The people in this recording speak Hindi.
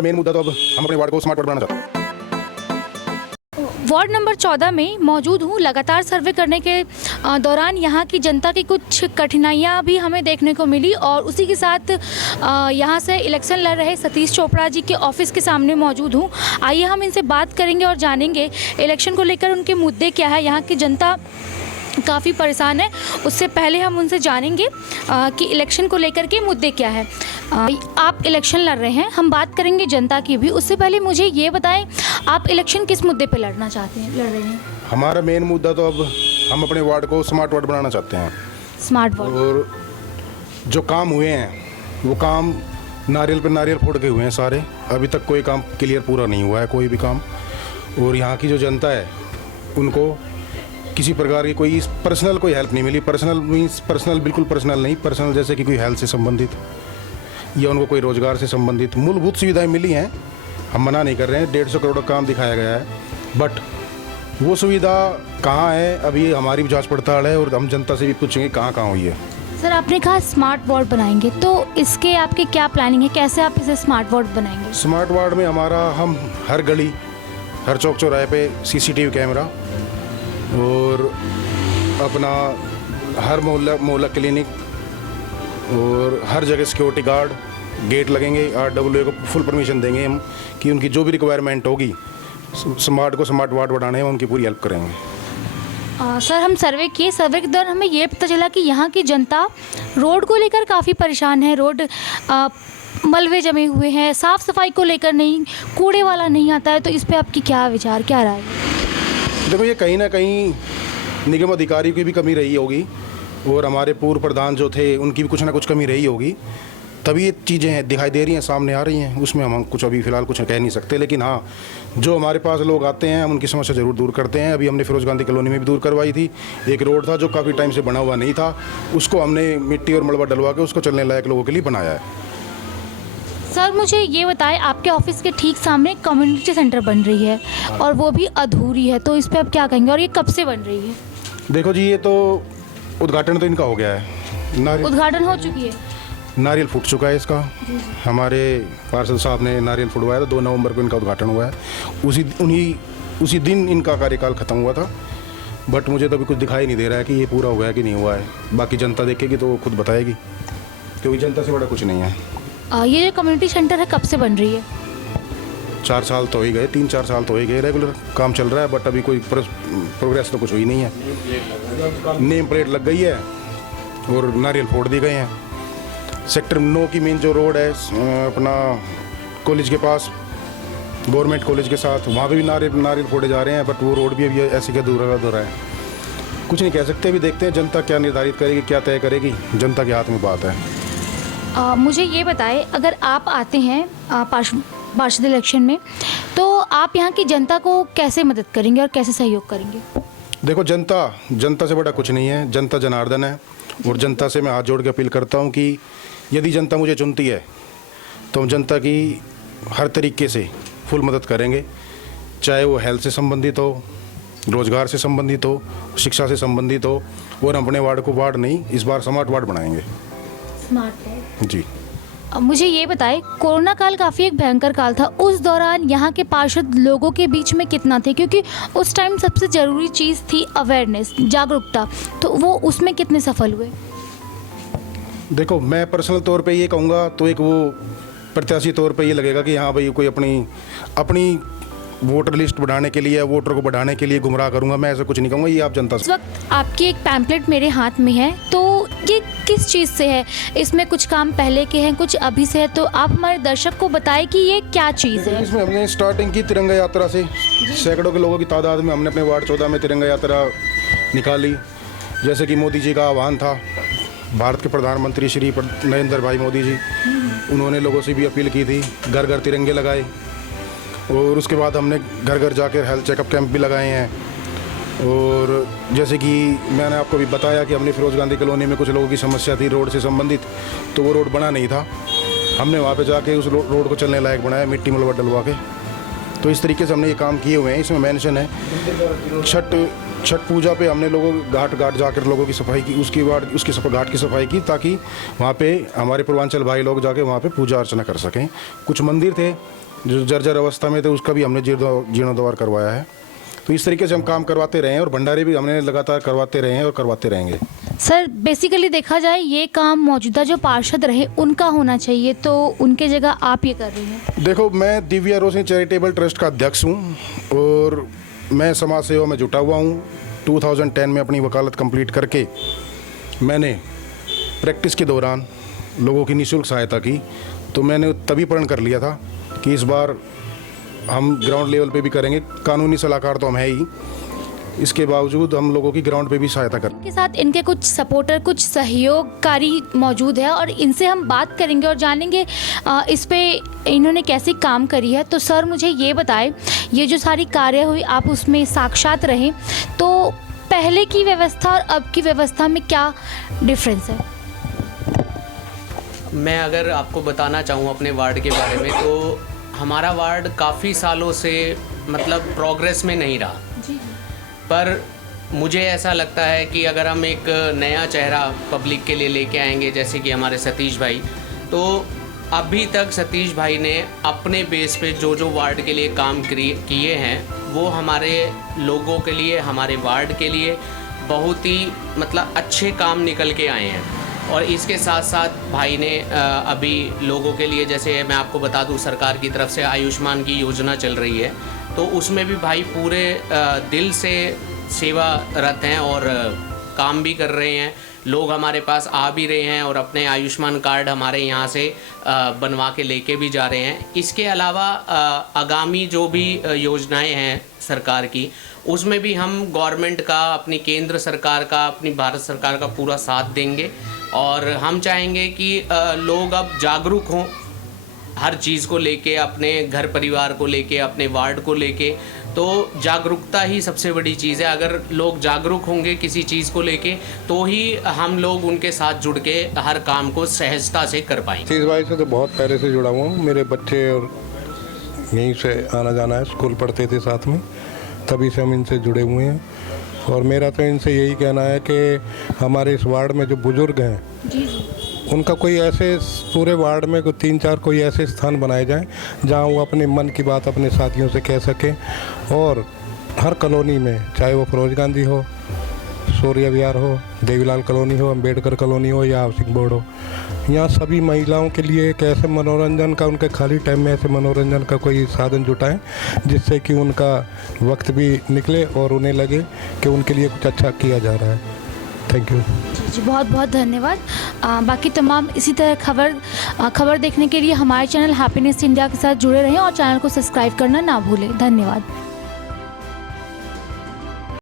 मेन मुद्दा तो अब हम अपने वार्ड को स्मार्ट वार्ड बनाना चाहते हैं। वार्ड नंबर 14 में मौजूद हूँ। लगातार सर्वे करने के दौरान यहाँ की जनता की कुछ कठिनाइयाँ भी हमें देखने को मिली और उसी के साथ यहाँ से इलेक्शन लड़ रहे सतीश चोपड़ा जी के ऑफिस के सामने मौजूद हूँ। आइए हम इनसे बात करेंगे और जानेंगे इलेक्शन को लेकर उनके मुद्दे क्या है। यहाँ की जनता काफ़ी परेशान है। उससे पहले हम उनसे जानेंगे कि इलेक्शन को लेकर के मुद्दे क्या है। आप इलेक्शन लड़ रहे हैं, हम बात करेंगे जनता की भी। उससे पहले मुझे ये बताएं, आप इलेक्शन किस मुद्दे पे लड़ना चाहते हैं, लड़ रहे हैं? हमारा मेन मुद्दा तो अब हम अपने वार्ड को स्मार्ट वार्ड बनाना चाहते हैं। Smart ward. और जो काम हुए हैं वो काम नारियल पे नारियल फोड़ के हुए हैं सारे। अभी तक कोई काम क्लियर पूरा नहीं हुआ है, कोई भी काम। और यहाँ की जो जनता है उनको किसी प्रकार की कोई पर्सनल कोई हेल्प नहीं मिली। पर्सनल मीन्स पर्सनल बिल्कुल पर्सनल नहीं, पर्सनल जैसे कि कोई हेल्थ से संबंधित या उनको कोई रोजगार से संबंधित मूलभूत सुविधाएं मिली हैं। हम मना नहीं कर रहे हैं, 150 करोड़ का काम दिखाया गया है, बट वो सुविधा कहाँ है अभी हमारी भी जांच पड़ताल है और हम जनता से भी पूछेंगे कहाँ कहाँ हुई है। सर, आपने कहा स्मार्ट वार्ड बनाएंगे, तो इसके आपके क्या प्लानिंग है, कैसे आप इसे स्मार्ट वार्ड बनाएंगे? स्मार्ट वार्ड में हमारा हम हर गली हर चौक चौराहे पे CCTV कैमरा और अपना हर मोहल्ला क्लिनिक और हर जगह सिक्योरिटी गार्ड गेट लगेंगे। RWA को फुल परमिशन देंगे हम कि उनकी जो भी रिक्वायरमेंट होगी स्मार्ट वार्ड बढ़ाने में उनकी पूरी हेल्प करेंगे। सर, हम सर्वे किए, सर्वे के दौरान हमें ये पता चला कि यहाँ की जनता रोड को लेकर काफ़ी परेशान है। रोड मलबे जमे हुए हैं, साफ़ सफाई को लेकर नहीं, कूड़े वाला नहीं आता है। तो इस पे आपकी क्या विचार, क्या राय है? देखो, ये कहीं ना कहीं निगम अधिकारी की भी कमी रही होगी और हमारे पूर्व प्रधान जो थे उनकी भी कुछ ना कुछ कमी रही होगी, तभी ये चीज़ें दिखाई दे रही हैं, सामने आ रही हैं। उसमें हम कुछ अभी फ़िलहाल कुछ कह नहीं सकते, लेकिन हाँ, जो हमारे पास लोग आते हैं हम उनकी समस्या ज़रूर दूर करते हैं। अभी हमने फिरोज गांधी कॉलोनी में भी दूर करवाई थी। एक रोड था जो काफ़ी टाइम से बना हुआ नहीं था, उसको हमने मिट्टी और मलबा डलवा के उसको चलने लायक लोगों के लिए बनाया है। सर, मुझे ये बताएं, आपके ऑफिस के ठीक सामने कम्युनिटी सेंटर बन रही है और वो भी अधूरी है, तो इस पे आप क्या कहेंगे और ये कब से बन रही है? देखो जी, ये तो उद्घाटन तो इनका हो गया है। उद्घाटन हो चुकी है, नारियल फूट चुका है इसका। हमारे पार्षद साहब ने नारियल फुटवाया था, 2 नवंबर को इनका उद्घाटन हुआ है। उसी दिन इनका कार्यकाल खत्म हुआ था, बट मुझे तो अभी कुछ दिखाई नहीं दे रहा है कि ये पूरा हुआ है कि नहीं हुआ है। बाकी जनता देखेगी तो वो खुद बताएगी, क्योंकि जनता से बड़ा कुछ नहीं है। ये जो कम्युनिटी सेंटर है कब से बन रही है? 4 साल तो हो ही गए, 3-4 साल तो हो ही गए, रेगुलर काम चल रहा है, बट अभी कोई प्रोग्रेस तो कुछ हुई नहीं है। नेम प्लेट लग गई है और नारियल फोड़ दिए गए हैं। सेक्टर 9 की मेन जो रोड है अपना कॉलेज के पास, गवर्नमेंट कॉलेज के साथ, वहाँ पे भी नारियल फोड़े जा रहे हैं, बट वो रोड भी अभी ऐसे क्या अधूरा है। कुछ नहीं कह सकते, अभी देखते हैं जनता क्या निर्धारित करेगी, क्या तय करेगी, जनता के हाथ में बात है। मुझे ये बताएं, अगर आप आते हैं पार्षद इलेक्शन में, तो आप यहाँ की जनता को कैसे मदद करेंगे और कैसे सहयोग करेंगे? देखो, जनता से बड़ा कुछ नहीं है। जनता जनार्दन है और जनता से मैं हाथ जोड़ के अपील करता हूँ कि यदि जनता मुझे चुनती है तो हम जनता की हर तरीके से फुल मदद करेंगे, चाहे वो हेल्थ से संबंधित हो, रोजगार से संबंधित हो, शिक्षा से संबंधित हो। और हम अपने वार्ड को वार्ड नहीं, इस बार स्मार्ट वार्ड बनाएंगे। स्मार्ट वार्ड जी। मुझे ये बताएं, कोरोना काल काफ़ी एक भयंकर काल था, उस दौरान यहाँ के पार्षद लोगों के बीच में कितना थे? क्योंकि उस टाइम सबसे ज़रूरी चीज़ थी अवेयरनेस, जागरूकता, तो वो उसमें कितने सफल हुए? देखो, मैं पर्सनल तौर पे ये कहूँगा तो एक वो प्रत्याशी तौर पे ये लगेगा कि हाँ भाई, कोई अपनी वोटर लिस्ट बढ़ाने के लिए, वोटर को बढ़ाने के लिए गुमराह करूँगा, मैं ऐसा कुछ नहीं कहूँगा। ये आप जनता से। इस वक्त आपकी एक पैम्पलेट मेरे हाथ में है, तो ये किस चीज़ से है? इसमें कुछ काम पहले के हैं, कुछ अभी से है, तो आप हमारे दर्शक को बताएं कि ये क्या चीज़ है। इसमें हमने स्टार्टिंग की तिरंगा यात्रा से, सैकड़ों के लोगों की तादाद में हमने अपने वार्ड 14 में तिरंगा यात्रा निकाली। जैसे कि मोदी जी का आह्वान था, भारत के प्रधानमंत्री श्री नरेंद्र भाई मोदी जी, उन्होंने लोगों से भी अपील की थी, घर घर तिरंगे लगाए। और उसके बाद हमने घर घर जाकर हेल्थ चेकअप कैंप भी लगाए हैं। और जैसे कि मैंने आपको भी बताया कि हमने फिरोज गांधी कॉलोनी में कुछ लोगों की समस्या थी रोड से संबंधित, तो वो रोड बना नहीं था, हमने वहाँ पे जाके उस रोड को चलने लायक बनाया, मिट्टी मलबा डलवा के। तो इस तरीके से हमने ये काम किए हुए हैं। इसमें मेंशन है छठ पूजा पे हमने लोगों घाट जाकर लोगों की सफाई की, उसके बाद घाट की सफाई की, ताकि वहाँ पे हमारे पूर्वांचल भाई लोग जाके वहाँ पे पूजा अर्चना कर सकें। कुछ मंदिर थे जो जर्जर अवस्था में थे, उसका भी हमने जीर्णोद्धार करवाया है। तो इस तरीके से हम काम करवाते रहे हैं और भंडारे भी हमने लगातार करवाते रहे हैं और करवाते रहेंगे। सर बेसिकली देखा जाए ये काम मौजूदा जो पार्षद रहे उनका होना चाहिए, तो उनके जगह आप ये कर रही हैं। देखो, मैं दिव्या रोशनी चैरिटेबल ट्रस्ट का अध्यक्ष हूँ और मैं समाज सेवा में जुटा हुआ हूँ। 2010 में अपनी वकालत कंप्लीट करके मैंने प्रैक्टिस के दौरान लोगों की निःशुल्क सहायता की, तो मैंने तभी प्रण कर लिया था कि इस बार हम ग्राउंड लेवल पे भी करेंगे। कानूनी सलाहकार तो हम है ही, इसके बावजूद हम लोगों की ग्राउंड पे भी सहायता करें। के साथ इनके कुछ सपोर्टर, कुछ सहयोगकारी मौजूद है और इनसे हम बात करेंगे और जानेंगे इस पे इन्होंने कैसे काम करी है। तो सर मुझे ये बताएं, ये जो सारी कार्य हुई आप उसमें साक्षात रहे, तो पहले की व्यवस्था और अब की व्यवस्था में क्या डिफरेंस है? मैं अगर आपको बताना चाहूँ अपने वार्ड के बारे में, तो हमारा वार्ड काफ़ी सालों से मतलब प्रोग्रेस में नहीं रहा। पर मुझे ऐसा लगता है कि अगर हम एक नया चेहरा पब्लिक के लिए लेके आएंगे, जैसे कि हमारे सतीश भाई, तो अभी तक सतीश भाई ने अपने बेस पे जो वार्ड के लिए काम किए हैं, वो हमारे लोगों के लिए, हमारे वार्ड के लिए बहुत ही मतलब अच्छे काम निकल के आए हैं। और इसके साथ साथ भाई ने अभी लोगों के लिए, जैसे मैं आपको बता दूं, सरकार की तरफ से आयुष्मान की योजना चल रही है, तो उसमें भी भाई पूरे दिल से सेवारत हैं और काम भी कर रहे हैं। लोग हमारे पास आ भी रहे हैं और अपने आयुष्मान कार्ड हमारे यहाँ से बनवा के लेके भी जा रहे हैं। इसके अलावा आगामी जो भी योजनाएं हैं सरकार की, उसमें भी हम गवर्नमेंट का, अपनी केंद्र सरकार का, अपनी भारत सरकार का पूरा साथ देंगे। और हम चाहेंगे कि लोग अब जागरूक हों हर चीज़ को लेके, अपने घर परिवार को लेके, अपने वार्ड को लेके। तो जागरूकता ही सबसे बड़ी चीज़ है। अगर लोग जागरूक होंगे किसी चीज़ को लेके, तो ही हम लोग उनके साथ जुड़ के हर काम को सहजता से कर पाएंगे। सतीश भाई से तो बहुत पहले से जुड़ा हुआ हूँ। मेरे बच्चे और यहीं से आना जाना है, स्कूल पढ़ते थे साथ में, तभी से हम इनसे जुड़े हुए हैं। और मेरा तो इनसे यही कहना है कि हमारे इस वार्ड में जो बुजुर्ग हैं, उनका कोई ऐसे पूरे वार्ड में 3-4 कोई ऐसे स्थान बनाए जाएं जहां वो अपने मन की बात अपने साथियों से कह सकें। और हर कॉलोनी में, चाहे वो फिरोज गांधी हो, सूर्य विहार हो, देवीलाल कॉलोनी हो, अंबेडकर कॉलोनी हो या हाउसिंग बोर्ड हो, यहाँ सभी महिलाओं के लिए एक ऐसे मनोरंजन का, उनके खाली टाइम में ऐसे मनोरंजन का कोई साधन जुटाएं जिससे कि उनका वक्त भी निकले और उन्हें लगे कि उनके लिए कुछ अच्छा किया जा रहा है। थैंक यू जी, बहुत बहुत धन्यवाद। बाकी तमाम इसी तरह खबर देखने के लिए हमारे चैनल हैप्पीनेस इंडिया के साथ जुड़े रहें और चैनल को सब्सक्राइब करना ना भूलें। धन्यवाद।